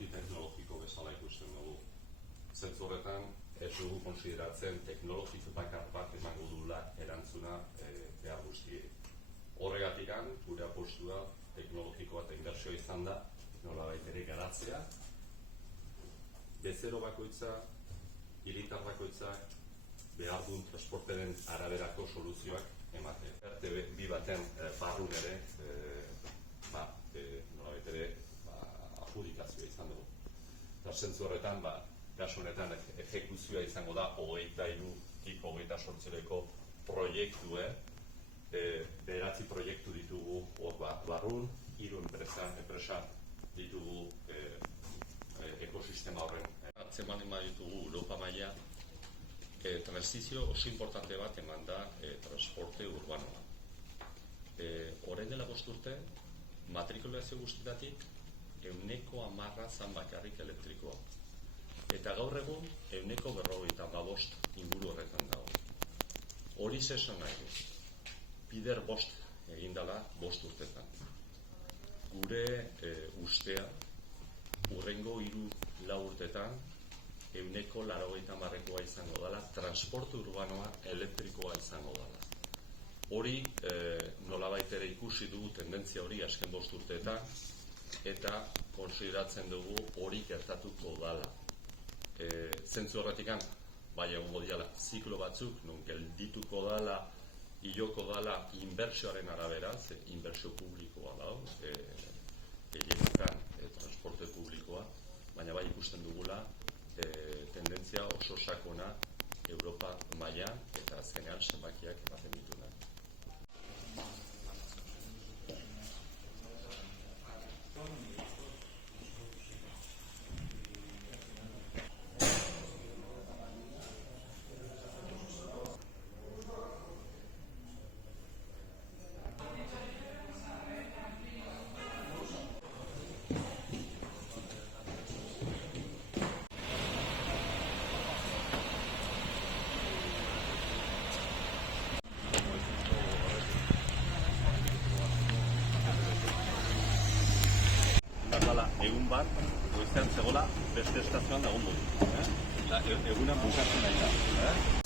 multiteknologiko bezala ikusten dugu. Zentzu horretan, ez dugu konsideratzen teknologizu bakar bat emango dula erantzuna behar guztiei. Horregatikan, gure apostua teknologikoa eta inbertsioa izan da, nolabait ere garatzea, bezero bakoitza, hiritar bakoitzak, behar duen transporteren araberako soluzioak ematen. RTB baten barrun ere, nolabait ere, adjudikazioa izan dugu. Eta zentzu horretan, kasu honetan ejekuzioa izango da 23-tik 28-reko proiektue, bederatzi proiektu ditugu hor barrun, 3 enpresa ditugu ekosistema horren. Atzeman eman ditugu Europa maila, transizio oso importante bat eman da transporte urbanoa. Orain dela 5 urte, matrikulazio guztietatik 10% zan bakarrik elektrikoa. Eta gaur egun 95% inguru horretan dago. Hori zesan nahi du. Bider 5 egin dela 5 urtetan. Gure ustea, urrengo 3-4 urtetan 90%koa izango dela, transporte urbanoa elektrikoa izango dela. Hori nolabait ere ikusi dugu tendentzia hori azken 5 urteetan, eta konsideratzen dugu hori gertatuko dela. Zentzu horretikan, bai egongo diala, ziklo batzuk, non geldituko dela, hiloko dela inbertsioaren arabera, inbertsio publikoa da, gehienetan transporte publikoa, baina bai ikusten dugula tendentzia oso sakona Europa mailan eta azkenean zenbakiak ematen dituna. Egun bat, goizean zegoela, beste estazioan dagoen modu. Egunan bukatzen nahi da.